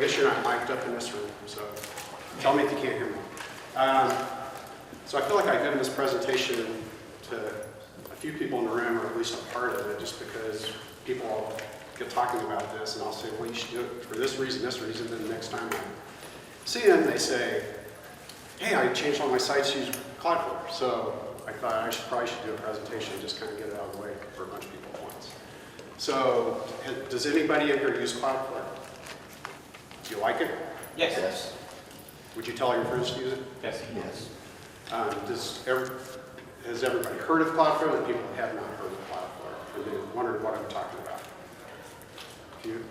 guess you're not mic'd up in this room, so tell me if you can't hear me. So I feel like I've given this presentation to a few people in the room, or at least a part of it, just because people get talking about this, and I'll say, well, you should do it for this reason, then the next time I see them, they say, hey, I changed all my sites to use Cloudflare. So I thought I probably should do a presentation and just kind of get it out of the way for a bunch of people at once. So does anybody in here use Cloudflare? Do you like it? Yes. Yes. Would you tell your friends to use it? Yes. Yes. Has everybody heard of Cloudflare? The people that have not heard of Cloudflare, and they wondered what I'm talking about. A few?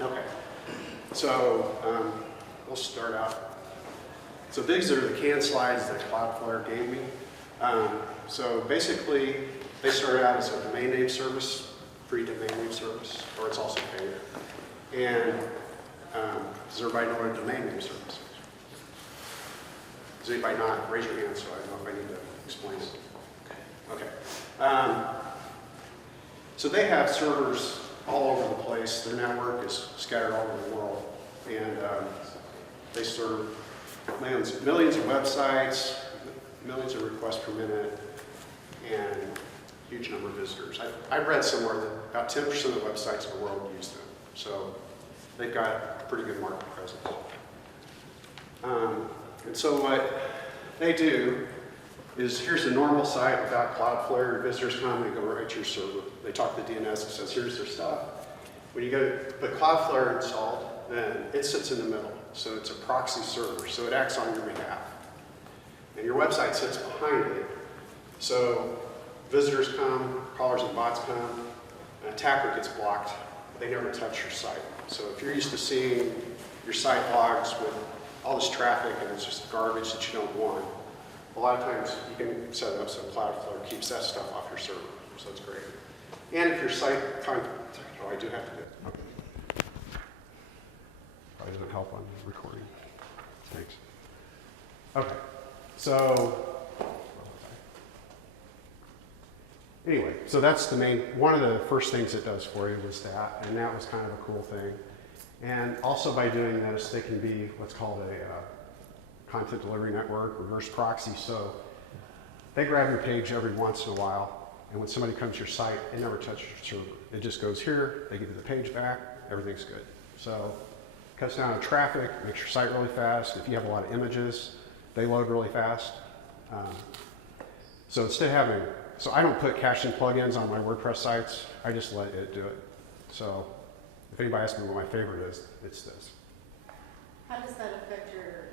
Okay. So we'll start out. So these are the canned slides that Cloudflare gave me. So basically, they started out as a domain name service, free domain name service, or it's also paid. And does everybody know what a domain name service is? Does anybody not? Raise your hand so I know if I need to explain it. Okay. So they have servers all over the place. Their network is scattered all over the world. And they serve millions of websites, millions of requests per minute, and a huge number of visitors. I read somewhere that about 10% of the websites in the world use them. So they've got a pretty good market presence. And so what they do is, here's a normal site without Cloudflare. Visitors come, they go right to your server. They talk to the DNS, it says, here's their stuff. When you go to put Cloudflare installed, then it sits in the middle. So it's a proxy server, so it acts on your behalf. And your website sits behind it. So visitors come, callers and bots come, an attacker gets blocked. They never touch your site. So if you're used to seeing your site logs with all this traffic and it's just garbage that you don't want, a lot of times you can set it up so Cloudflare keeps that stuff off your server. So it's great. And if your site, oh, I do have to do it. Okay. Probably doesn't help on recording. Thanks. Okay. So anyway, so that's the main, one of the first things it does for you was that, and that was kind of a cool thing. And also by doing this, they can be what's called a content delivery network, reverse proxy. So they grab your page every once in a while, and when somebody comes to your site, it never touches your server. It just goes here, they give you the page back, everything's good. So it cuts down on traffic, makes your site really fast. If you have a lot of images, they load really fast. So instead of having, so I don't put caching plugins on my WordPress sites, I just let it do it. So if anybody asks me what my favorite is, it's this. How does that affect your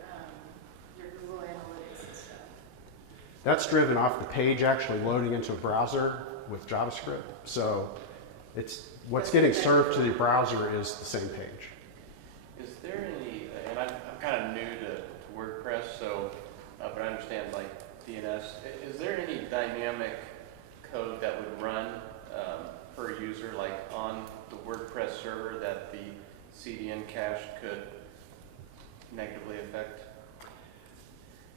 Google Analytics and stuff? That's driven off the page actually loading into a browser with JavaScript. So it's what's getting served to the browser is the same page. Is there any, and I'm kind of new to WordPress, so, but I understand like DNS, is there any dynamic code that would run per user, like on the WordPress server, that the CDN cache could negatively affect?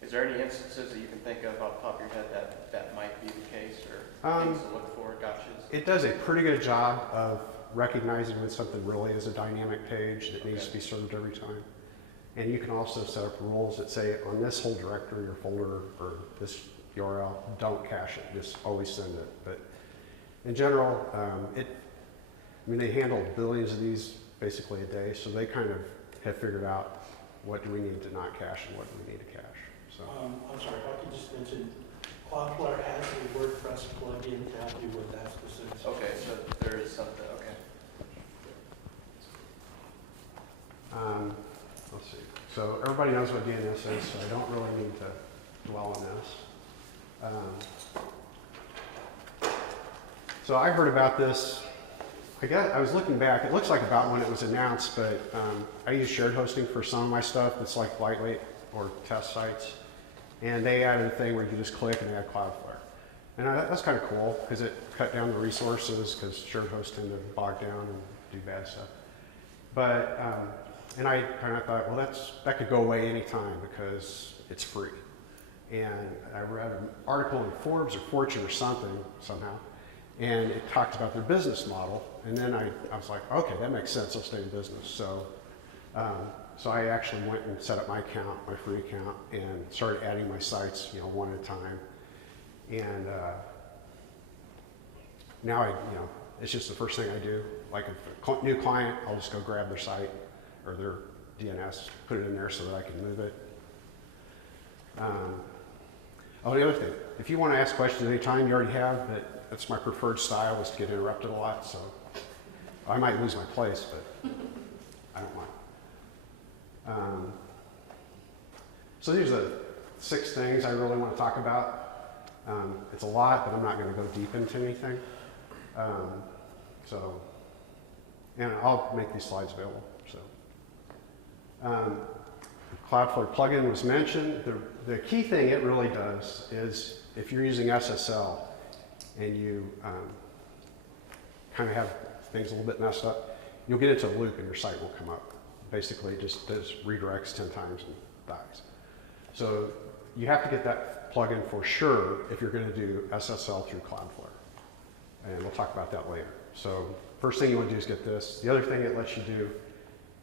Is there any instances that you can think of off the top of your head that might be the case, or things to look for, gotchas? It does a pretty good job of recognizing when something really is a dynamic page that needs to be served every time. And you can also set up rules that say on this whole directory or folder or this URL, don't cache it, just always send it. But in general, they handle billions of these basically a day, so they kind of have figured out what do we need to not cache and what do we need to cache. So. I'm sorry, if I could just mention, Cloudflare has a WordPress plugin to help you with that specific. Okay, so there is something, okay. Let's see. So everybody knows what DNS is, so I don't really need to dwell on this. So I heard about this, I guess I was looking back, it looks like about when it was announced, but I use shared hosting for some of my stuff that's like lightweight or test sites. And they added a thing where you can just click and add Cloudflare. And that's kind of cool because it cut down the resources because shared hosts tend to bog down and do bad stuff. But, and I kind of thought, well, that could go away anytime because it's free. And I read an article in Forbes or Fortune or something, somehow, and it talked about their business model. And then I was like, okay, that makes sense, I'll stay in business. So So I actually went and set up my account, my free account, and started adding my sites, one at a time. And now it's just the first thing I do. Like if a new client, I'll just go grab their site or their DNS, put it in there so that I can move it. The other thing, if you want to ask questions anytime, you already have, but that's my preferred style, is to get interrupted a lot, so I might lose my place, but I don't mind. So these are the 6 things I really want to talk about. It's a lot, but I'm not going to go deep into anything. And I'll make these slides available. Cloudflare Plugin was mentioned. The key thing it really does is if you're using SSL and you kind of have things a little bit messed up, you'll get into a loop and your site will come up. Basically, it just does redirects 10 times and dies. So you have to get that plugin for sure if you're going to do SSL through Cloudflare. And we'll talk about that later. So first thing you want to do is get this. The other thing it lets you do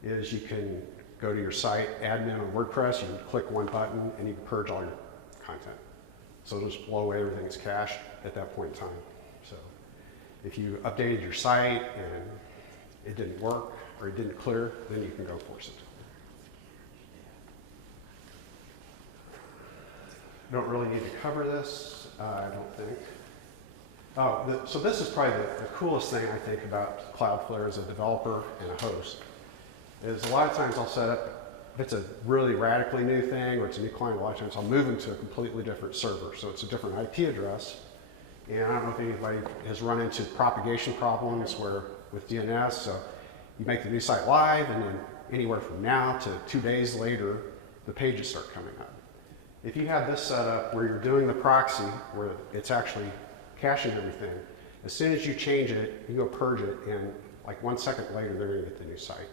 is you can go to your site, admin on WordPress, you can click one button and you can purge all your content. So it'll just blow away everything's cached at that point in time. So if you updated your site and it didn't work or it didn't clear, then you can go force it. I don't really need to cover this, I don't think. So this is probably the coolest thing I think about Cloudflare as a developer and a host. Is a lot of times I'll set up, if it's a really radically new thing or it's a new client, a lot of times I'll move them to a completely different server. So it's a different IP address. And I don't know if anybody has run into propagation problems where with DNS, so you make the new site live and then anywhere from now to 2 days later, the pages start coming up. If you have this set up where you're doing the proxy, where it's actually caching everything, as soon as you change it, you go purge it, and like 1 second later, they're gonna get the new site.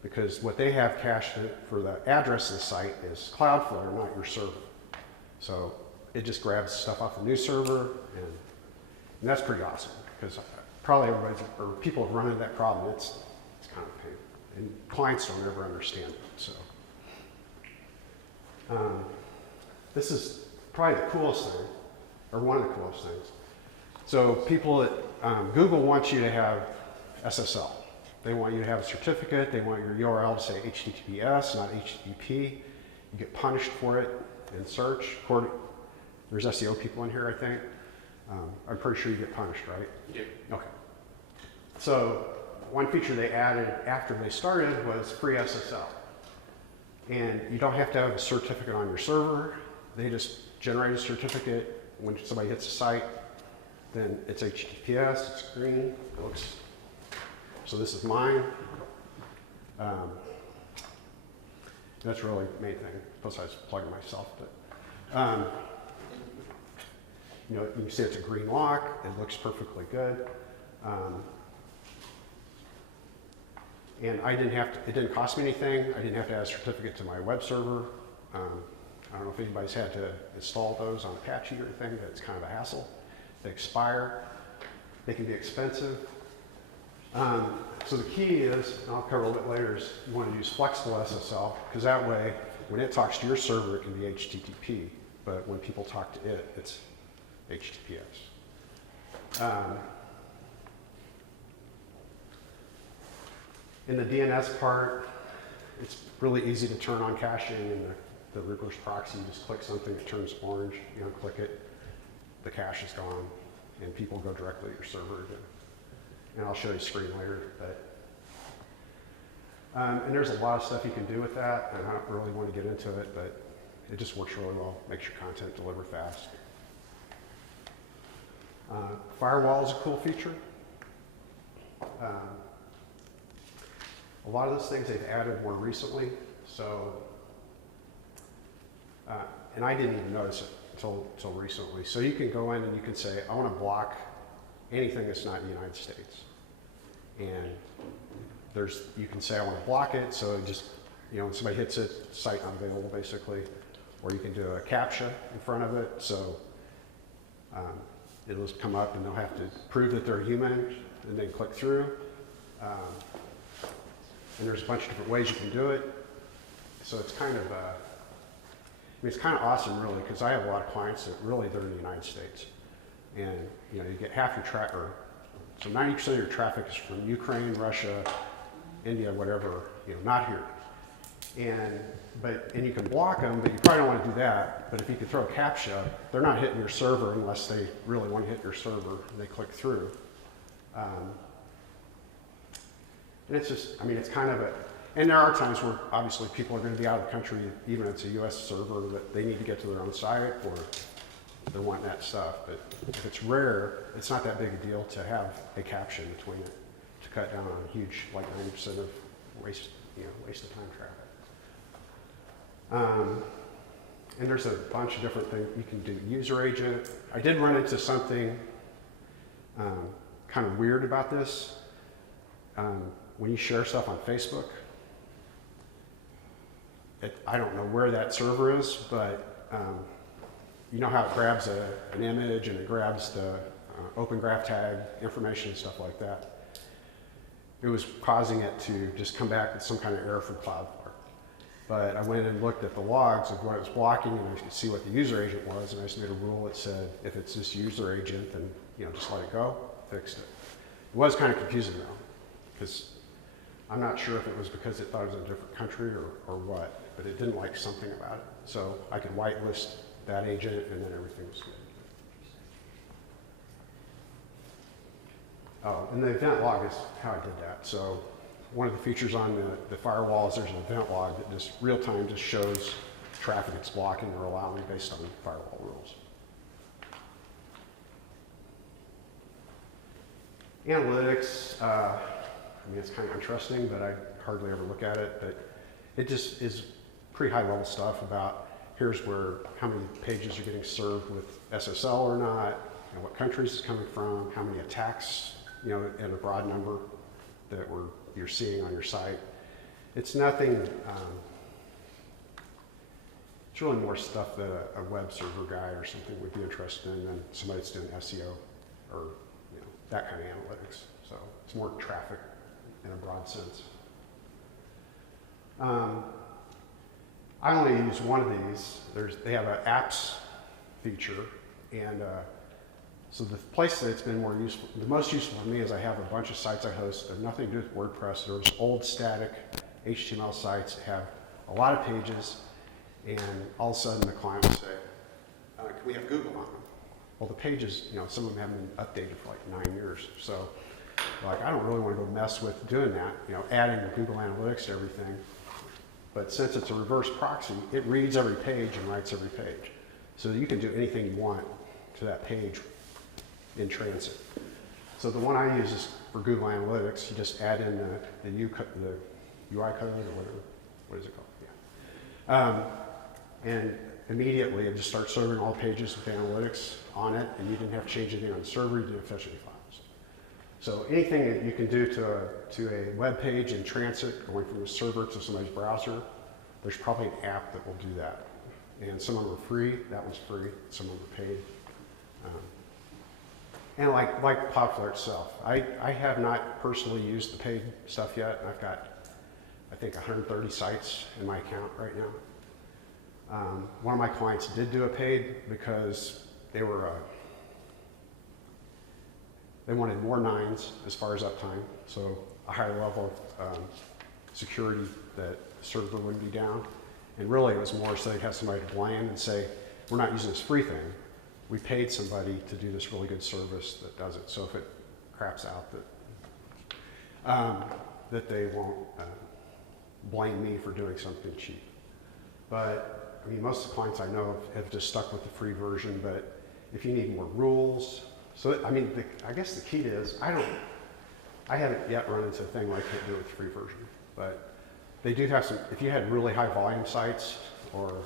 Because what they have cached for the address of the site is Cloudflare, not your server. So it just grabs stuff off the new server, and that's pretty awesome, because probably or people have run into that problem. It's kind of a pain, and clients don't ever understand it. So this is probably the coolest thing, or one of the coolest things. So people at Google want you to have SSL. They want you to have a certificate. They want your URL to say HTTPS, not HTTP. You get punished for it in search. There's SEO people in here, I think. I'm pretty sure you get punished, right? Yeah. Okay. So one feature they added after they started was free SSL. And you don't have to have a certificate on your server. They just generate a certificate. When somebody hits a site, then it's HTTPS, it's green, it looks. So this is mine. That's really the main thing. Plus I was plugging myself, but you can see it's a green lock. It looks perfectly good. And I didn't have to, it didn't cost me anything. I didn't have to add a certificate to my web server. I don't know if anybody's had to install those on Apache or anything, but it's kind of a hassle. They expire. They can be expensive. So the key is, and I'll cover a little bit later, is you want to use flexible SSL, because that way, when it talks to your server, it can be HTTP, but when people talk to it, it's HTTPS. In the DNS part, it's really easy to turn on caching in the reverse proxy. You just click something, it turns orange, you unclick it, the cache is gone, and people go directly to your server again. And I'll show you a screen later, but and there's a lot of stuff you can do with that, and I don't really want to get into it, but it just works really well, makes your content deliver fast. Firewall is a cool feature. A lot of those things they've added more recently, so, and I didn't even notice it until recently. So you can go in and you can say, I want to block anything that's not in the United States. And you can say, I want to block it, so just, when somebody hits it, site unavailable basically. Or you can do a CAPTCHA in front of it, so it'll just come up and they'll have to prove that they're human and then click through. and there's a bunch of different ways you can do it. So it's kind of, it's kind of awesome really, because I have a lot of clients that really, they're in the United States. And you get half your so 90% of your traffic is from Ukraine, Russia, India, whatever, not here. And you can block them, but you probably don't want to do that. But if you could throw a CAPTCHA, they're not hitting your server unless they really want to hit your server and they click through. And it's just, it's kind of and there are times where obviously people are going to be out of the country, even if it's a US server, that they need to get to their own site or they're wanting that stuff. But if it's rare, it's not that big a deal to have a CAPTCHA in between it to cut down on huge, like 90% of waste of time traffic. And there's a bunch of different things you can do. User agent. I did run into something kind of weird about this. When you share stuff on Facebook, I don't know where that server is, but you know how it grabs an image and it grabs the open graph tag information and stuff like that. It was causing it to just come back with some kind of error from Cloudflare. But I went and looked at the logs of what it was blocking, and I could see what the user agent was, and I just made a rule that said, if it's this user agent, then just let it go, fixed it. It was kind of confusing though, because I'm not sure if it was because it thought it was a different country or what, but it didn't like something about it. So I could whitelist that agent, and then everything was good. Oh, and the event log is how I did that. So one of the features on the firewall is there's an event log that just real-time just shows traffic it's blocking or allowing based on firewall rules. Analytics, it's kind of interesting, but I hardly ever look at it. But it just is pretty high-level stuff about here's how many pages are getting served with SSL or not, what countries it's coming from, how many attacks, in a broad number that you're seeing on your site. It's nothing, it's really more stuff that a web server guy or something would be interested in than somebody that's doing SEO or that kind of analytics. So it's more traffic in a broad sense. I only use one of these. They have an apps feature, and so the place that it's been the most useful for me is I have a bunch of sites I host that have nothing to do with WordPress. There's old static HTML sites that have a lot of pages, and all of a sudden the client will say, can we have Google on them? Well, the pages, some of them haven't been updated for like 9 years. So I don't really want to go mess with doing that, adding Google Analytics to everything. But since it's a reverse proxy, it reads every page and writes every page. So you can do anything you want to that page in transit. So the one I use is for Google Analytics. You just add in the UI code or whatever. What is it called? Yeah. And immediately it just starts serving all pages with analytics on it, and you didn't have to change anything on the server. You didn't fetch any files. So anything that you can do to a web page in transit, going from a server to somebody's browser, there's probably an app that will do that. And some of them are free. That one's free. Some of them are paid. And like Cloudflare itself, I have not personally used the paid stuff yet. I've got, I think, 130 sites in my account right now. One of my clients did do a paid because they wanted more nines as far as uptime, so a higher level of security that the server wouldn't be down. And really it was more so they'd have somebody to blame and say, we're not using this free thing. We paid somebody to do this really good service that does it. So if it craps out, that they won't blame me for doing something cheap. But most of the clients I know have just stuck with the free version. But if you need more rules, so I guess the key is I haven't yet run into a thing where I can't do it with the free version. But they do have some. If you had really high volume sites or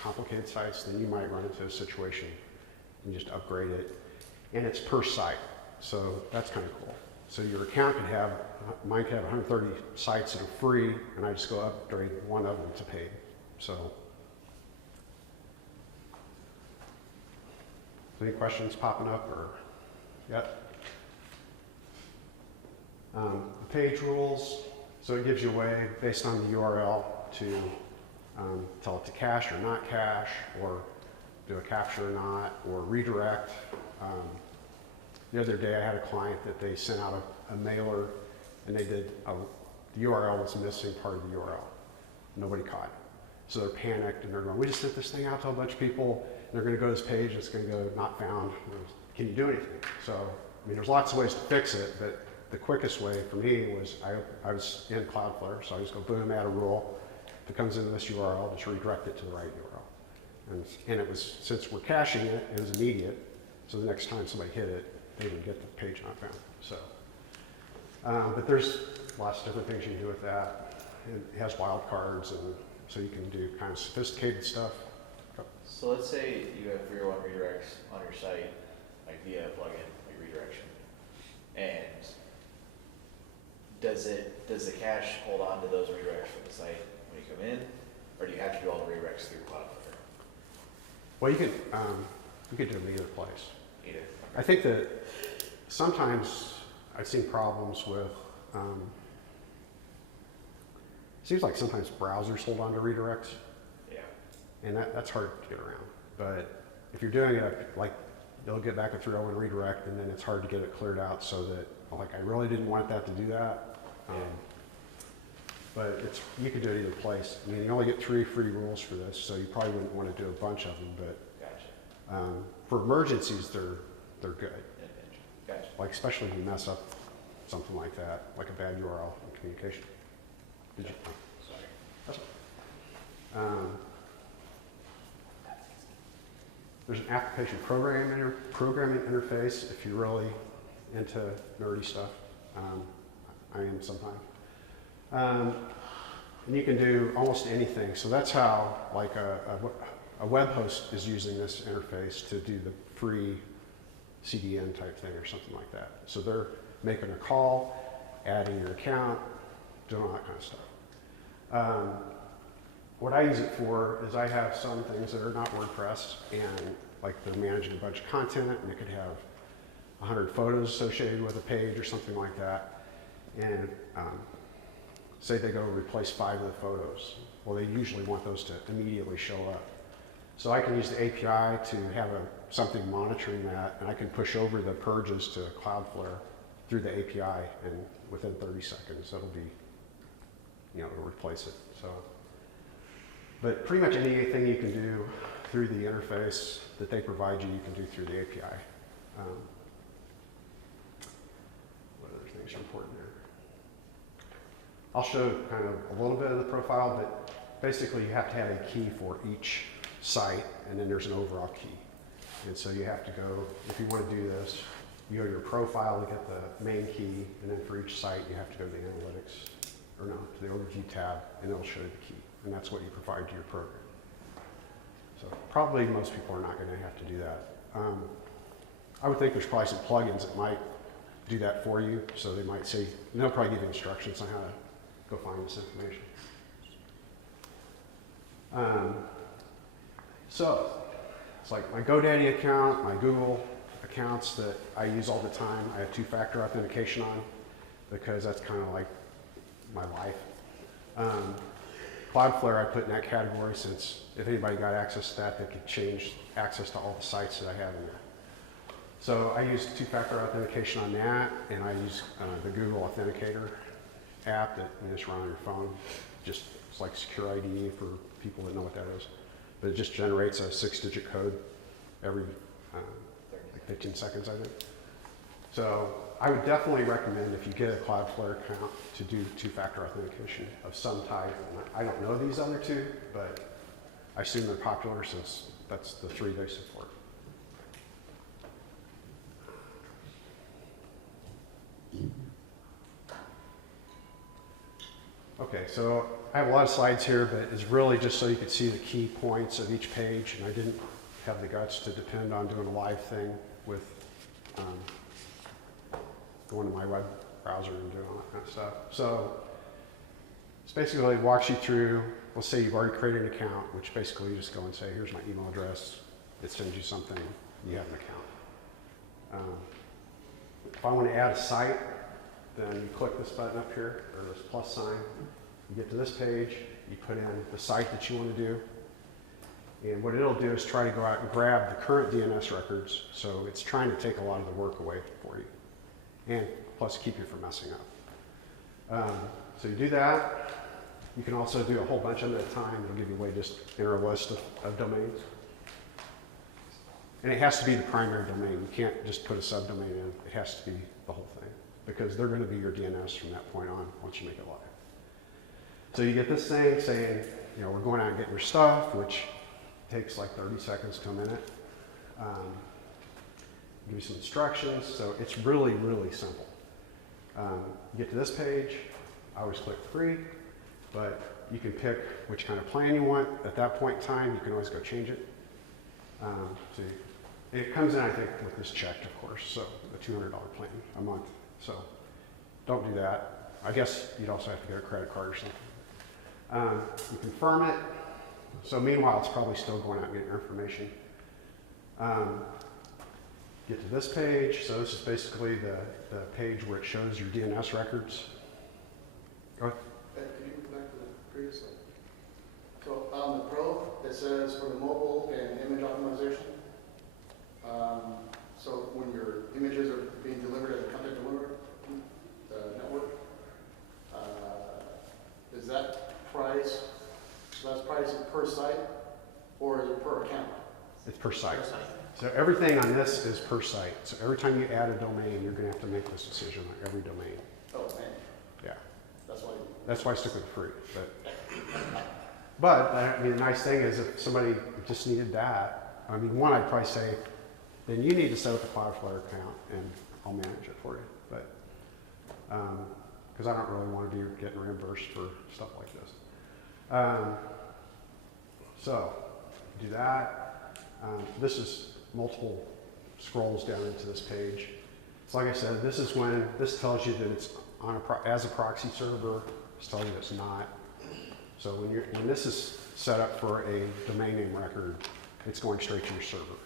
complicated sites, then you might run into a situation. And just upgrade it, and it's per site, so that's kind of cool. So your account could have, mine could have 130 sites that are free, and I just go upgrade one of them to paid. So, any questions popping up or yet? The page rules. So it gives you a way, based on the URL, to tell it to cache or not cache, or do a capture or not, or redirect. The other day I had a client that they sent out a mailer, and they did, the URL was missing part of the URL. Nobody caught it. So they're panicked, and they're going, we just sent this thing out to a bunch of people, and they're going to go to this page, and it's going to go not found. Can you do anything? So, I mean, there's lots of ways to fix it, but the quickest way for me was I was in Cloudflare, so I just go boom, add a rule. If it comes into this URL, just redirect it to the right URL. And it was, since we're caching it, it was immediate. So the next time somebody hit it, they didn't get the page not found. So, but there's lots of different things you can do with that. It has wildcards, and so you can do kind of sophisticated stuff. So let's say you have 301 redirects on your site, like via a plugin, like redirection, and does the cache hold on to those redirects from the site when you come in, or do you have to do all the redirects through Cloudflare? Well, you could do them either place. Either. I think that sometimes I've seen problems with, it seems like sometimes browsers hold on to redirects, Yeah. and that's hard to get around. But if you're doing it, like, they'll get back a 301 redirect, and then it's hard to get it cleared out so that, like, I really didn't want that to do that. But you can do it either place. I mean, you only get 3 free rules for this, so you probably wouldn't want to do a bunch of them, but Gotcha. for emergencies, they're good. Gotcha. Like, especially if you mess up something like that, like a bad URL in communication. Did you? Sorry. There's an application programming interface if you're really into nerdy stuff. I am sometimes. And you can do almost anything. So that's how, like, a web host is using this interface to do the free CDN type thing or something like that. So they're making a call, adding your account, doing all that kind of stuff. What I use it for is I have some things that are not WordPress, and like they're managing a bunch of content, and it could have 100 photos associated with a page or something like that. And say they go replace 5 of the photos. Well, they usually want those to immediately show up. So I can use the API to have something monitoring that, and I can push over the purges to Cloudflare through the API, and within 30 seconds, it'll be, it'll replace it. So, but pretty much anything you can do through the interface that they provide you, you can do through the API. What other things are important there? I'll show kind of a little bit of the profile, but basically you have to have a key for each site, and then there's an overall key. And so you have to go, if you want to do this, you go to your profile to get the main key, and then for each site you have to go to the analytics, or no, to the overview tab, and it'll show you the key. And that's what you provide to your program. So probably most people are not going to have to do that. I would think there's probably some plugins that might do that for you. So they might say, and they'll probably give you instructions on how to go find this information. So it's like my GoDaddy account, my Google accounts that I use all the time. I have 2-factor authentication on because that's kind of like my life. Cloudflare I put in that category since if anybody got access to that, they could change access to all the sites that I have in there. So I use 2-factor authentication on that, and I use the Google Authenticator app that you just run on your phone. It's like Secure ID for people that know what that is. But it just generates a 6-digit code every like 15 seconds, I think. So I would definitely recommend, if you get a Cloudflare account, to do 2-factor authentication of some type. And I don't know these other 2, but I assume they're popular since that's the 3 they support. Okay, so I have a lot of slides here, but it's really just so you could see the key points of each page, and I didn't have the guts to depend on doing a live thing with going to my web browser and doing all that kind of stuff. So it's basically walks you through, let's say you've already created an account, which basically you just go and say, here's my email address, it sends you something, you have an account. If I want to add a site, then you click this button up here, or this plus sign. You get to this page, you put in the site that you want to do. And what it'll do is try to go out and grab the current DNS records. So it's trying to take a lot of the work away for you. And plus keep you from messing up. So you do that. You can also do a whole bunch of them at a time. It'll give you a way to just enter a list of domains. And it has to be the primary domain. You can't just put a subdomain in. It has to be the whole thing, because they're going to be your DNS from that point on once you make it live. So you get this thing saying, we're going out and getting your stuff, which takes like 30 seconds to a minute. Give you some instructions. So it's really, really simple. You get to this page. I always click free, but you can pick which kind of plan you want. At that point in time, you can always go change it. So it comes in, I think, with this checked, of course, so the $200 plan a month. So don't do that. I guess you'd also have to get a credit card or something. You confirm it. So meanwhile, it's probably still going out and getting your information. Get to this page. So this is basically the page where it shows your DNS records. Go ahead. Can you go back to the previous slide? So on the Pro, it says for the mobile and image optimization. So when your images are being delivered as a content delivery network, is that price, so that's price per site, or is it per account? It's per site. So everything on this is per site. So every time you add a domain, you're going to have to make this decision on every domain. Oh, man. Yeah. That's why I stuck with free. But I mean, the nice thing is if somebody just needed that, I mean, one, I'd probably say, then you need to set up a Cloudflare account and I'll manage it for you. But, because I don't really want to be getting reimbursed for stuff like this. So, do that. This is multiple scrolls down into this page. So like I said, this is when, this tells you that it's on as a proxy server. This tells you it's not. So when this is set up for a domain name record, it's going straight to your server.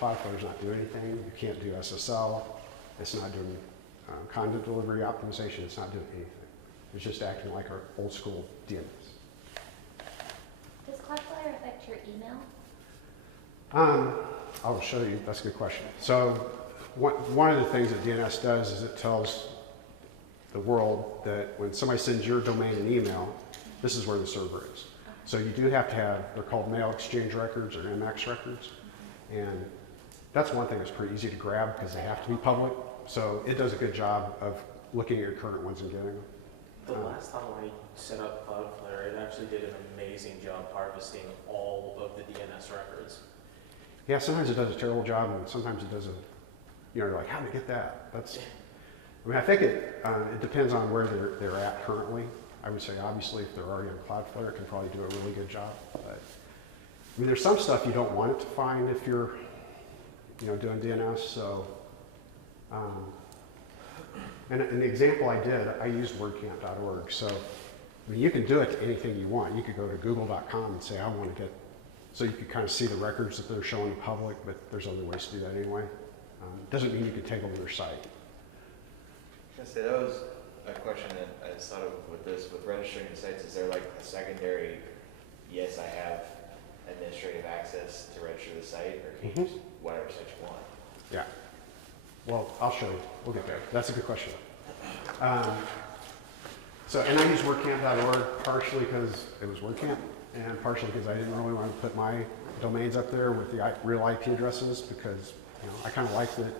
Cloudflare's not doing anything. You can't do SSL. It's not doing content delivery optimization. It's not doing anything. It's just acting like our old school DNS. Does Cloudflare affect your email? I'll show you. That's a good question. So one of the things that DNS does is it tells the world that when somebody sends your domain an email, this is where the server is. So you do have to have, they're called mail exchange records or MX records. And that's one thing that's pretty easy to grab because they have to be public. So it does a good job of looking at your current ones and getting them. The last time I set up Cloudflare, it actually did an amazing job harvesting all of the DNS records. Yeah, sometimes it does a terrible job and sometimes it does a, you're like, how did I get that? That's, I mean, I think it depends on where they're at currently. I would say, obviously, if they're already on Cloudflare, it can probably do a really good job. But, I mean, there's some stuff you don't want it to find if you're, doing DNS. So, and the example I did, I used WordCamp.org. So, I mean, you can do it to anything you want. You could go to Google.com and say, I want to get, so you can kind of see the records that they're showing in public, but there's other ways to do that anyway. Doesn't mean you can take over their site. I was gonna say, that was a question that I just thought of with this, with registering the sites. Is there like a secondary, yes, I have administrative access to register the site, or can you use whatever site you want? Yeah. Well, I'll show you. We'll get there. That's a good question. And I use WordCamp.org partially because it was WordCamp, and partially because I didn't really want to put my domains up there with the real IP addresses because I kind of like that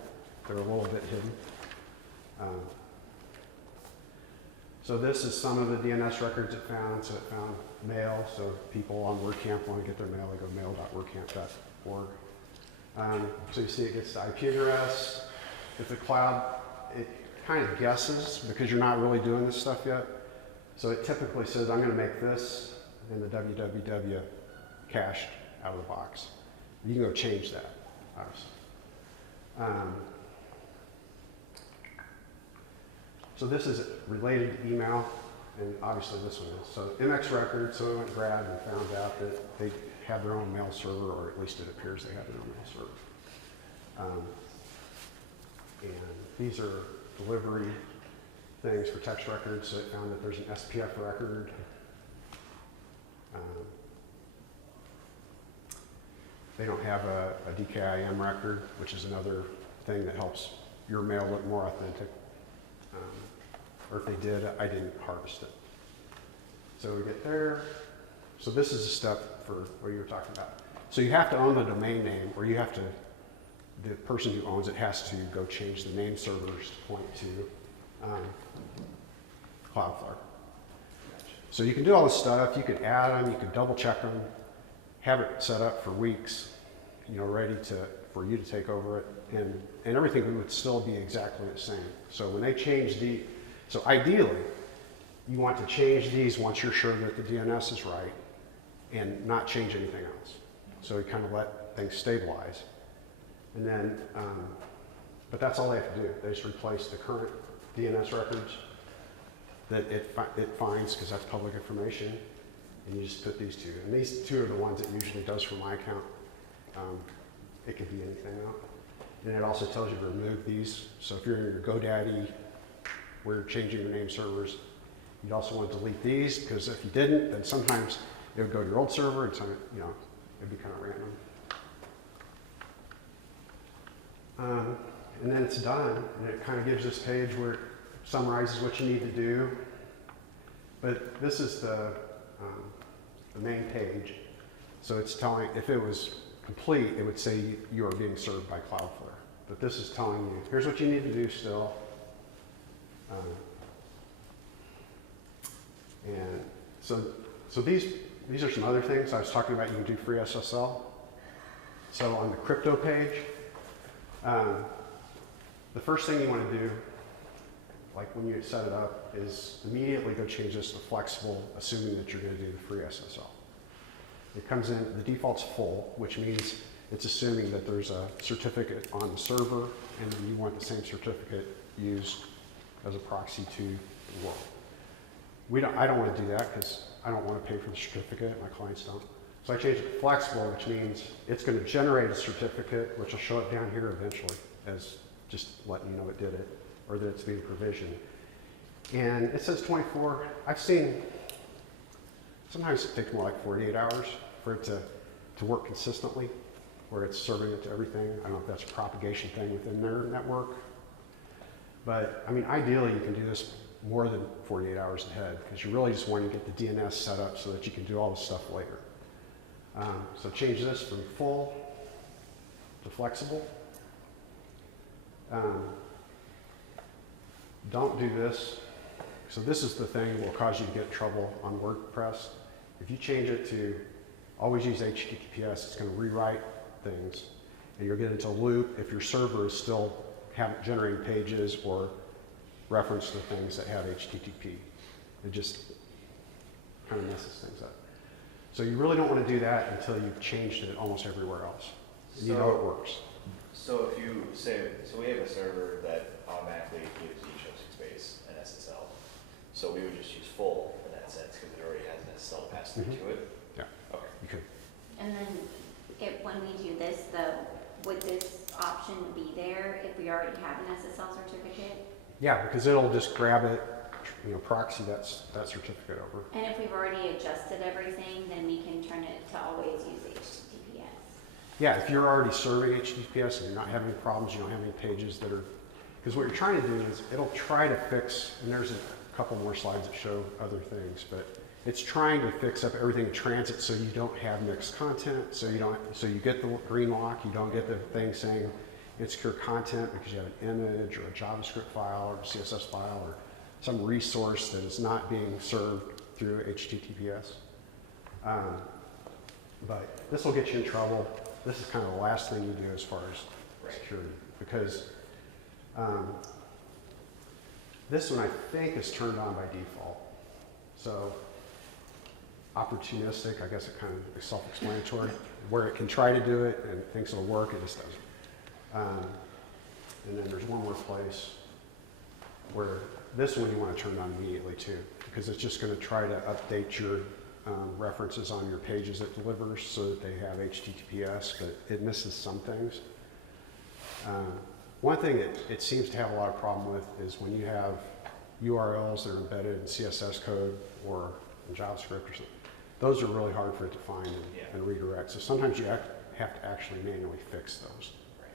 they're a little bit hidden. So this is some of the DNS records it found. So it found mail. So if people on WordCamp want to get their mail, they go mail.wordcamp.org. So you see it gets the IP address. If the cloud, it kind of guesses because you're not really doing this stuff yet. So it typically says, I'm going to make this and the www cached out of the box. You can go change that, obviously. So this is related to email, and obviously this one is. So MX records, so I went and grabbed and found out that they have their own mail server, or at least it appears they have their own mail server. And these are delivery things for text records, so it found that there's an SPF record. They don't have a DKIM record, which is another thing that helps your mail look more authentic. Or if they did, I didn't harvest it. So we get there. So this is a step for what you were talking about. So you have to own the domain name, or you have to, the person who owns it has to go change the name servers to point to Cloudflare. So you can do all this stuff. You can add them. You can double check them. Have it set up for weeks, you know, ready for you to take over it, and everything would still be exactly the same. So when they change so ideally, you want to change these once you're sure that the DNS is right, and not change anything else. So you kind of let things stabilize, and then, but that's all they have to do. They just replace the current DNS records that it finds, because that's public information. And you just put these two. And these two are the ones it usually does for my account. It could be anything else. And it also tells you to remove these. So if you're in your GoDaddy, where you're changing your name servers, you'd also want to delete these, because if you didn't, then sometimes it would go to your old server, and you know, it'd be kind of random. And then it's done, and it kind of gives this page where it summarizes what you need to do. But this is the main page. So it's telling, if it was complete, it would say you are being served by Cloudflare. But this is telling you, here's what you need to do still. And so these are some other things I was talking about. You can do free SSL. So on the crypto page, the first thing you want to do, like when you set it up, is immediately go change this to flexible, assuming that you're going to do the free SSL. It comes in, the default's full, which means it's assuming that there's a certificate on the server, and then you want the same certificate used as a proxy to the world. I don't want to do that, because I don't want to pay for the certificate, my clients don't. So I changed it to flexible, which means it's going to generate a certificate, which will show up down here eventually, as just letting you know it did it, or that it's being provisioned. And it says 24. I've seen, sometimes it takes more like 48 hours for it to work consistently, where it's serving it to everything. I don't know if that's a propagation thing within their network. But I mean, ideally you can do this more than 48 hours ahead, because you really just want to get the DNS set up so that you can do all this stuff later. So change this from full to flexible. Don't do this. So this is the thing that will cause you to get in trouble on WordPress. If you change it to always use HTTPS, it's going to rewrite things, and you'll get into a loop if your server is still generating pages or reference to things that have HTTP. It just kind of messes things up. So you really don't want to do that until you've changed it almost everywhere else. And you know it works. So if you say, so we have a server that automatically gives each hosting space an SSL. So we would just use full in that sense, because it already has an SSL passed through to it? Yeah. Okay. You could. And then when we do this, though, would this option be there if we already have an SSL certificate? Yeah, because it'll just grab it, you know, proxy that certificate over. And if we've already adjusted everything, then we can turn it to always use HTTPS. Yeah, if you're already serving HTTPS and you're not having any problems, you don't have any pages that are, because what you're trying to do is it'll try to fix, and there's a couple more slides that show other things, but it's trying to fix up everything in transit so you don't have mixed content, so you get the green lock, you don't get the thing saying insecure content because you have an image or a JavaScript file or a CSS file or some resource that is not being served through HTTPS. But this will get you in trouble. This is kind of the last thing you do as far as security, because this one I think is turned on by default. So opportunistic, I guess it kind of is self-explanatory, where it can try to do it and thinks it'll work, it just doesn't. And then there's one more place where this one you want to turn on immediately too, because it's just going to try to update your references on your pages it delivers so that they have HTTPS, but it misses some things. One thing it seems to have a lot of problem with is when you have URLs that are embedded in CSS code or in JavaScript or something, those are really hard for it to find and redirect. So sometimes you have to actually manually fix those. Right.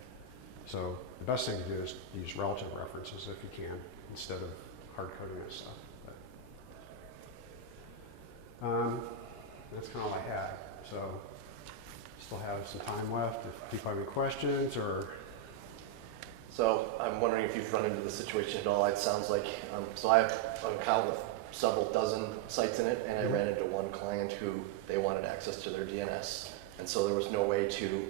So the best thing to do is use relative references if you can, instead of hard coding that stuff. But, that's kind of all I had. So still have some time left if people have any questions or. So I'm wondering if you've run into the situation at all. It sounds like, so I have an account with several dozen sites in it, and I ran into one client who they wanted access to their DNS. And so there was no way to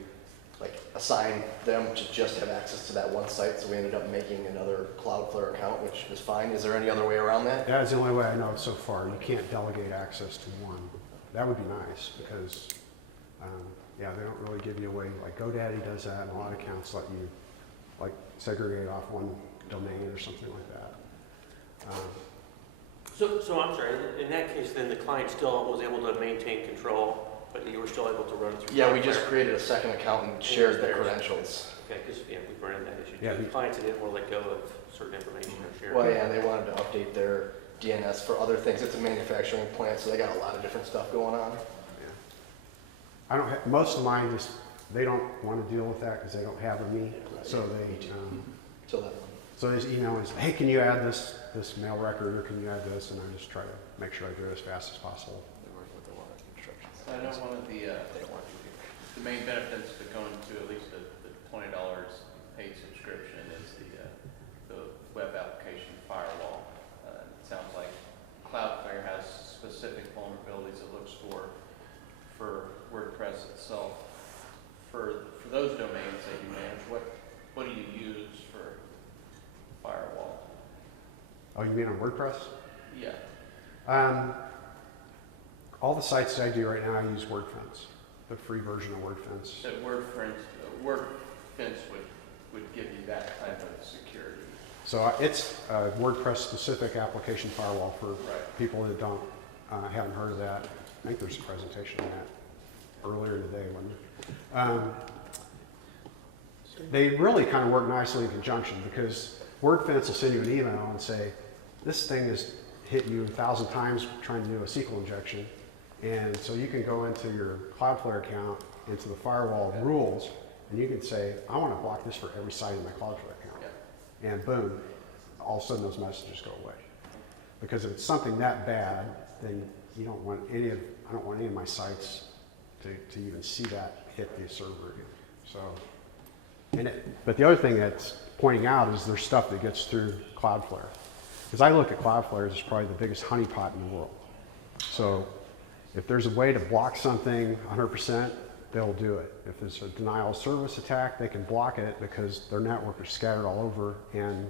like assign them to just have access to that one site. So we ended up making another Cloudflare account, which is fine. Is there any other way around that? That is the only way I know so far. You can't delegate access to one. That would be nice because, yeah, they don't really give you a way. Like GoDaddy does that, and a lot of accounts let you like segregate off one domain or something like that. So I'm sorry, in that case, then the client still was able to maintain control, but you were still able to run through. Yeah, we just Cloudflare. created a second account and shared the credentials. Okay, because, yeah, we've run into that issue. Yeah, The clients that didn't want to let go of certain information or share. Well, yeah, and they wanted to update their DNS for other things. It's a manufacturing plant, so they got a lot of different stuff going on. Yeah. I don't. Most of mine just they don't want to deal with that because they don't have a me. So they. So that So they just email me and say, hey, can you add this mail record or can you add this? And I just try to make sure I do it as fast as possible. They work with the one instructions. I know one of the, They don't want you to. the main benefits to going to at least the $20 paid subscription is the web application firewall. It sounds like Cloudflare has specific vulnerabilities it looks for WordPress itself. For those domains that you manage, what do you use for firewall? Oh, you mean on WordPress? Yeah. All the sites that I do right now, I use WordFence, the free version of WordFence. So WordFence would give you that type of security. So it's a WordPress specific application firewall for people that don't haven't heard of that. I think there's a presentation on that earlier today, wasn't there? They really kind of work nicely in conjunction because WordFence will send you an email and say, this thing has hit you 1,000 times trying to do a SQL injection. And so you can go into your Cloudflare account, into the firewall rules, and you can say, I want to block this for every site in my Cloudflare account. Yeah. And boom, all of a sudden those messages go away. Because if it's something that bad, then you don't want I don't want any of my sites to even see that hit the server again. So, but the other thing that's pointing out is there's stuff that gets through Cloudflare. Because I look at Cloudflare as probably the biggest honeypot in the world. So if there's a way to block something 100%, they'll do it. If it's a denial of service attack, they can block it because their network is scattered all over, and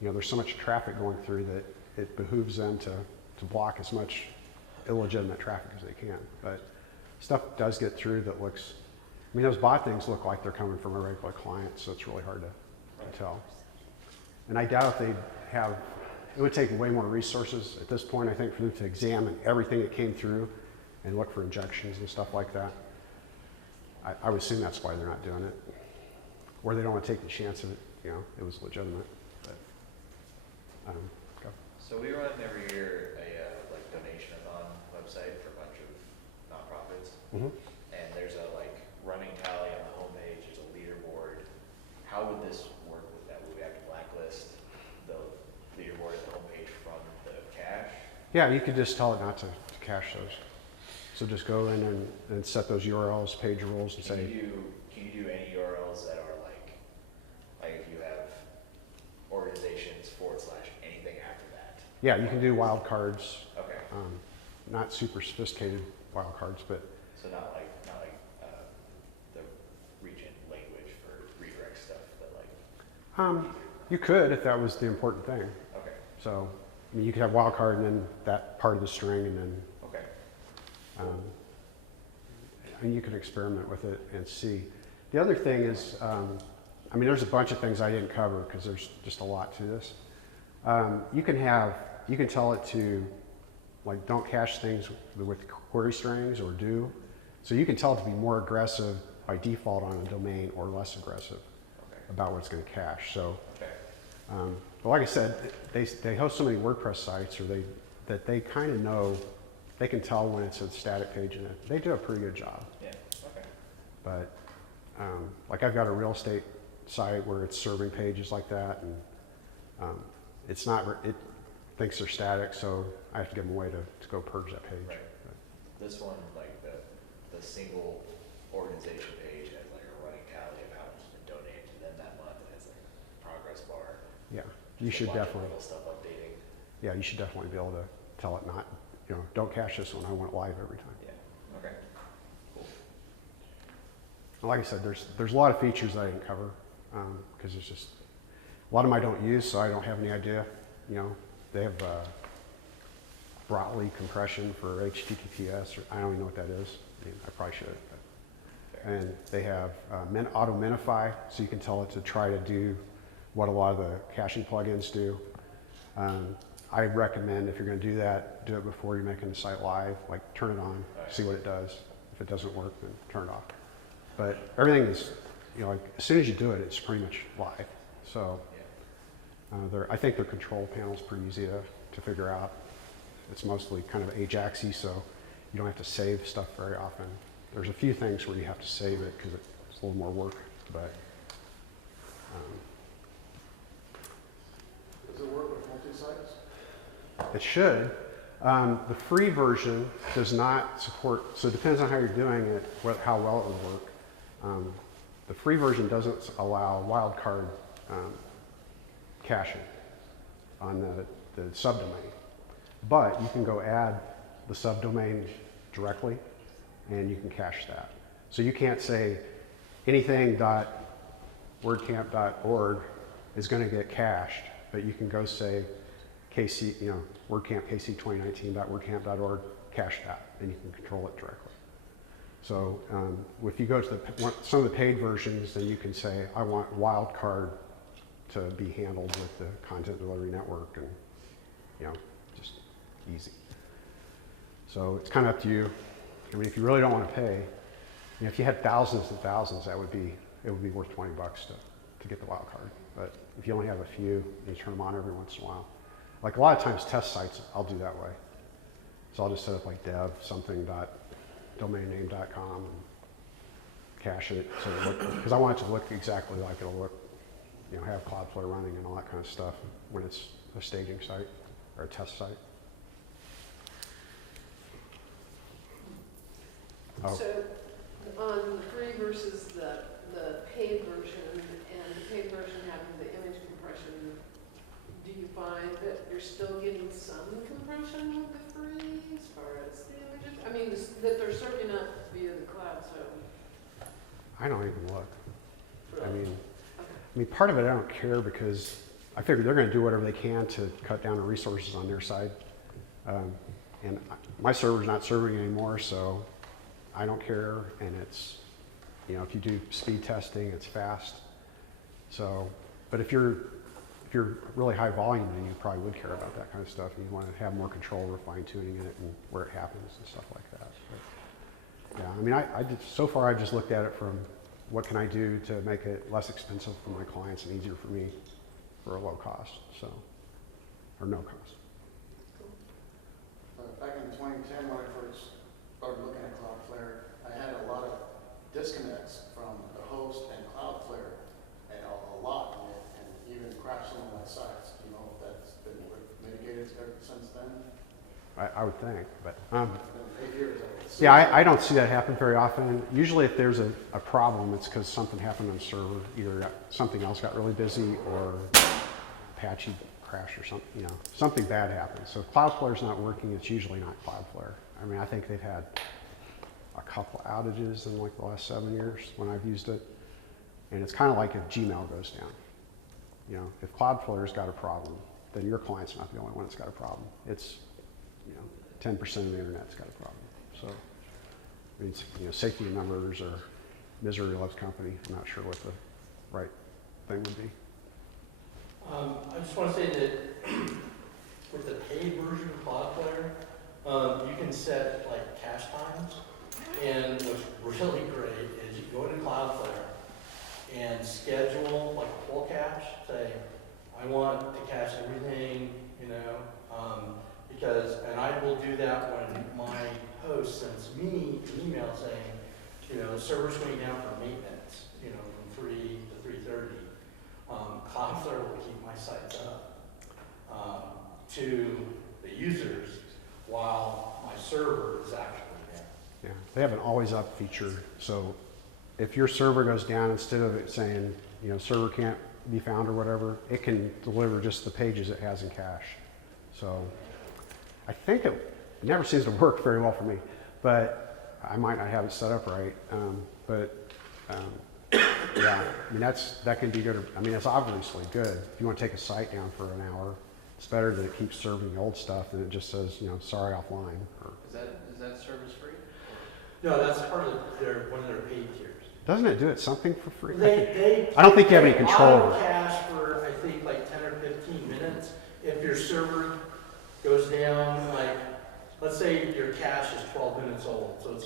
there's so much traffic going through that it behooves them to block as much illegitimate traffic as they can. But stuff does get through that looks, those bot things look like they're coming from a regular client, so it's really hard to tell. And I doubt if they have, it would take way more resources at this point, I think, for them to examine everything that came through and look for injections and stuff like that. I would assume that's why they're not doing it. Or they don't want to take the chance of it, it was legitimate. But, go. So we run every year a donation-a-thon website for a bunch of nonprofits, and there's a running tally on the homepage. There's a leaderboard. How would this work with that? Would we have to blacklist the leaderboard at the homepage from the cache? Yeah, you could just tell it not to cache those. So just go in and set those URLs, page rules, and say. Can you do any URLs that are like if you have organizations / anything after that? Yeah, you can do wildcards. Okay. Not super sophisticated wildcards, but. So not like the region language for redirect stuff, but You could if that was the important thing. Okay. So you could have wildcard and then that part of the string, and then. Okay. And you could experiment with it and see. The other thing is, there's a bunch of things I didn't cover because there's just a lot to this. You can tell it to, don't cache things with query strings or do. So you can tell it to be more aggressive by default on a domain or less aggressive about what it's going to cache. So But like I said, they host so many WordPress sites, or that they kind of know, they can tell when it's a static page, and they do a pretty good job. Yeah, okay. But like I've got a real estate site where it's serving pages like that, and it's not, it thinks they're static, so I have to give them a way to go purge that page. Right. This one, like the single organization page has like a running tally of how much has been donated to them that month, and it's like a progress bar. Yeah, you Just a should bunch of definitely. little stuff updating. Yeah, you should definitely be able to tell it not, don't cache this one, I want it live every time. Yeah, okay. Cool. And like I said, there's a lot of features that I didn't cover, because it's just, a lot of them I don't use, so I don't have any idea. They have Brotli compression for HTTPS, or I don't even know what that is. I mean, I probably should. But. And they have auto minify, so you can tell it to try to do what a lot of the caching plugins do. I recommend, if you're going to do that, do it before you're making the site live. Like, turn it on, see what it does. If it doesn't work, then turn it off. But everything is, like, as soon as you do it, it's pretty much live. So I think their control panel is pretty easy to figure out. It's mostly kind of Ajaxy, so you don't have to save stuff very often. There's a few things where you have to save it because it's a little more work, but Does it work with multi-sites? it should. The free version does not support, so it depends on how you're doing it, how well it would work. The free version doesn't allow wildcard caching on the subdomain, but you can go add the subdomain directly and you can cache that. So you can't say anything.wordcamp.org is going to get cached, but you can go say KC, WordCamp KC 2019.wordcamp.org, cache that, and you can control it directly. So if you go to some of the paid versions, then you can say, I want wildcard to be handled with the content delivery network, and just easy. So it's kind of up to you. I mean, if you really don't want to pay, if you had thousands and thousands, it would be worth $20 to get the wildcard. But if you only have a few, you turn them on every once in a while. Like a lot of times test sites, I'll do that way. So I'll just set up like dev something.domainname.com and cache it, so because I want it to look exactly like it'll look, have Cloudflare running and all that kind of stuff when it's a staging site or a test site. Oh. So on the free versus the paid version, and the paid version having the image compression, do you find that you're still getting some compression with the free as far as the images? I mean, that they're serving up via the cloud, so. I don't even look. Really? I mean, part of it I don't care because I figure they're going to do whatever they can to cut down the resources on their side. And my server's not serving anymore, so I don't care. And it's, if you do speed testing, it's fast. So, but if you're really high volume, then you probably would care about that kind of stuff. And you want to have more control over fine tuning in it and where it happens and stuff like that. But, yeah, I mean, so far I've just looked at it from what can I do to make it less expensive for my clients and easier for me for a low cost, or no cost. Back in 2010, when I first started looking at Cloudflare, I had a lot of disconnects from the host and Cloudflare, and a lot, and even crashed some of my sites. Do you know if that's been mitigated since then? I would think, but It's been 8 years. yeah, I don't see that happen very often. Usually if there's a problem, it's because something happened on the server. Either something else got really busy or Apache crashed or something, something bad happened. So if Cloudflare's not working, it's usually not Cloudflare. I mean, I think they've had a couple outages in like the last 7 years when I've used it. And it's kind of like if Gmail goes down. If Cloudflare's got a problem, then your client's not the only one that's got a problem. It's 10% of the internet's got a problem. So, I mean, safety in numbers or misery loves company. I'm not sure what the right thing would be. I just want to say that with the paid version of Cloudflare, you can set like cache times. And what's really great is you go into Cloudflare and schedule like a full cache. Say, I I want to cache everything, you know, and I will do that when my host sends me an email saying, you know, the server's going down for maintenance, you know, from 3 to 3:30. Cloudflare will keep my sites up to the users while my server is actually down. Yeah, they have an always up feature. So if your server goes down, instead of it saying, you know, server can't be found or whatever, it can deliver just the pages it has in cache. So I think it never seems to work very well for me, but I might not have it set up right. Yeah, I mean, that can be good. I mean, it's obviously good. If you want to take a site down for an hour, it's better that it keeps serving the old stuff than it just says, you know, sorry, offline. Or, Is that service free? No, that's part of one of their paid tiers. doesn't it do it something for free? They I don't think you have any control over it. cache for, I think, like 10 or 15 minutes. If your server goes down, like, let's say your cache is 12 minutes old, so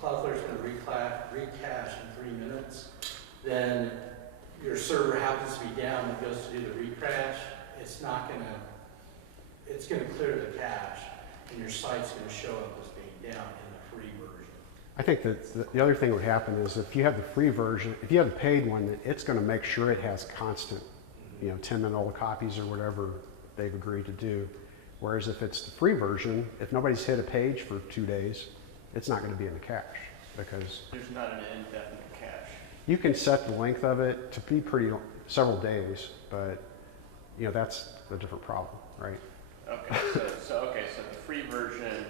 Cloudflare's going to recache in 3 minutes. Then your server happens to be down and goes to do the recache, it's going to clear the cache, and your site's going to show up as being down in the free version. I think that the other thing that would happen is if you have the free version, if you have the paid one, it's going to make sure it has constant, you know, 10-minute copies or whatever they've agreed to do. Whereas if it's the free version, if nobody's hit a page for 2 days, it's not going to be in the cache because There's not an indefinite cache. you can set the length of it to be several days, but you know, that's a different problem, right? Okay, so the free version,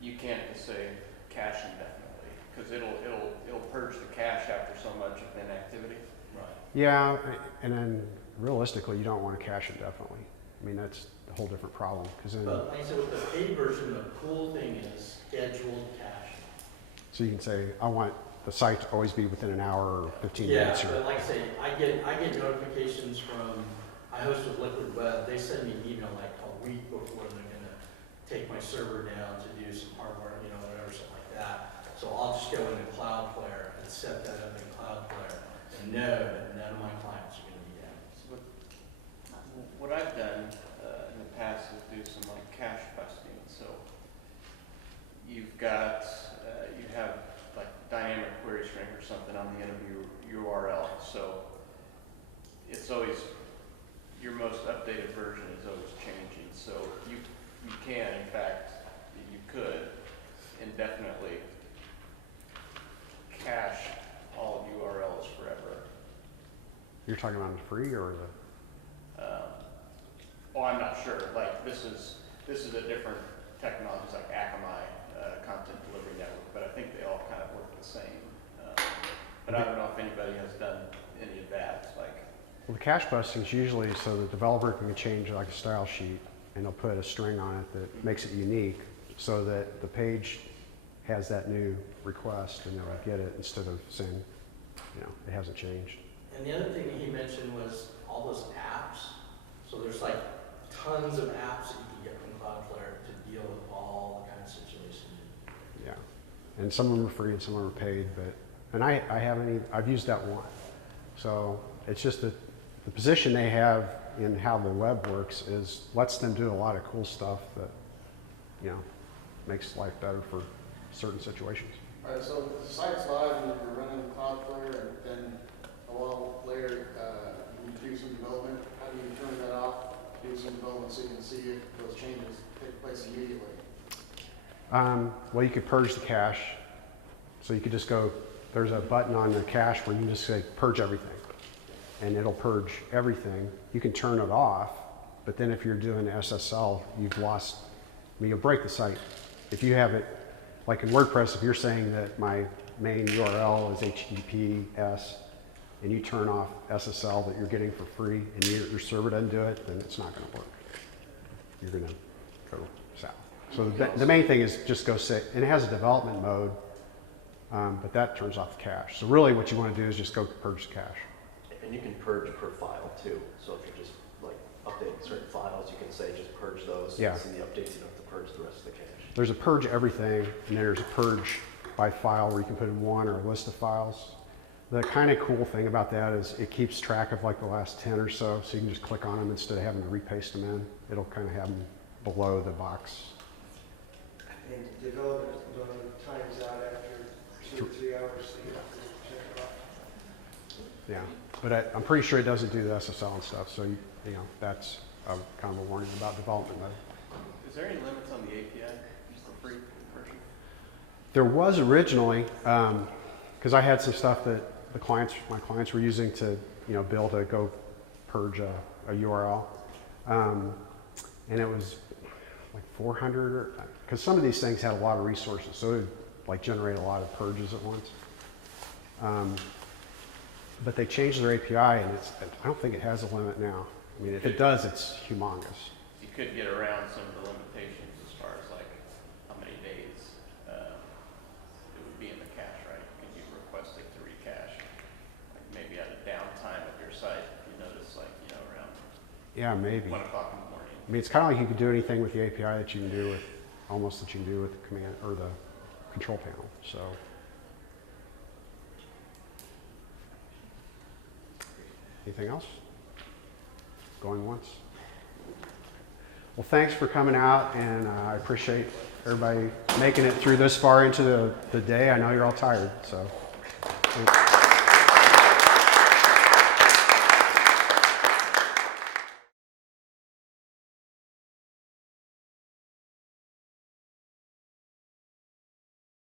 you can't just say cache indefinitely, because it'll purge the cache after so much of inactivity. Right. Yeah, and then realistically, you don't want to cache indefinitely. I mean, that's a whole different problem because then. But like I said, with the paid version, the cool thing is scheduled caching. So you can say, I want the site to always be within an hour or 15 Yeah, minutes. but like I say, I get notifications I host with Liquid Web. They send me an email like a week before they're gonna take my server down to do some hardware, you know, whatever, something like that. So I'll just go into Cloudflare and set that up in Cloudflare and know that none of my clients are gonna be down. So what I've done in the past is do some like cache busting. So you have like dynamic query string or something on the end of your URL. So it's always, your most updated version is always changing. So you can, in fact, you could indefinitely cache all URLs forever. You're talking about the free or the? I'm not sure. Like this is a different technology, like Akamai content delivery network, but I think they all kind of work the same. But I don't know if anybody has done any of that. Like, Well, the cache busting is usually so the developer can change like a style sheet and they'll put a string on it that makes it unique so that the page has that new request and they'll get it instead of saying, you know, it hasn't changed. And the other thing that he mentioned was all those apps. So there's like tons of apps that you can get from Cloudflare to deal with all the kind of situations. Yeah. And some of them are free and some of them are paid, and I've used that one. So it's just that the position they have in how the web works lets them do a lot of cool stuff that, you know, makes life better for certain situations. All right, so the site's live and you're running Cloudflare, and then a while later, you do some development. How do you turn that off? Do some development so you can see if those changes take place immediately. Well, you could purge the cache. So you could just go, there's a button on the cache where you can just say purge everything. And it'll purge everything. You can turn it off, but then if you're doing SSL, you'll break the site. If you have it, like in WordPress, if you're saying that my main URL is HTTPS and you turn off SSL that you're getting for free and your server doesn't do it, then it's not going to work. You're going to go south. So the main thing is just go say, and it has a development mode, but that turns off the cache. So really what you want to do is just go purge the cache. And you can purge per file too. So if you're just like updating certain files, you can say just purge those. Yeah. See the updates, you don't have to purge the rest of the cache. There's a purge everything, and then there's a purge by file where you can put in one or a list of files. The kind of cool thing about that is it keeps track of like the last 10 or so you can just click on them instead of having to repaste them in. It'll kind of have them below the box. And development times out after 2 or 3 hours, so you have to check it off. Yeah, but I'm pretty sure it doesn't do the SSL and stuff, so you know that's kind of a warning about development mode. Is there any limits on the API for free version? There was originally, because I had some stuff that my clients were using to, you know, be able to go purge a URL, and it was like 400, because some of these things had a lot of resources, so it would like generate a lot of purges at once. But they changed their API, and I don't think it has a limit now. I mean, if it does, it's humongous. You could get around some of the limitations as far as like how many days it would be in the cache, right? Can you request it to recache? Like maybe at a downtime of your site, you notice like, you know, around Yeah, maybe. 1 o'clock in the morning. I mean, it's kind of like you can do anything with the API that you can do with, almost that you can do with the command or the control panel. So, anything else? Going once? Well, thanks for coming out, and I appreciate everybody making it through this far into the day. I know you're all tired, so thanks.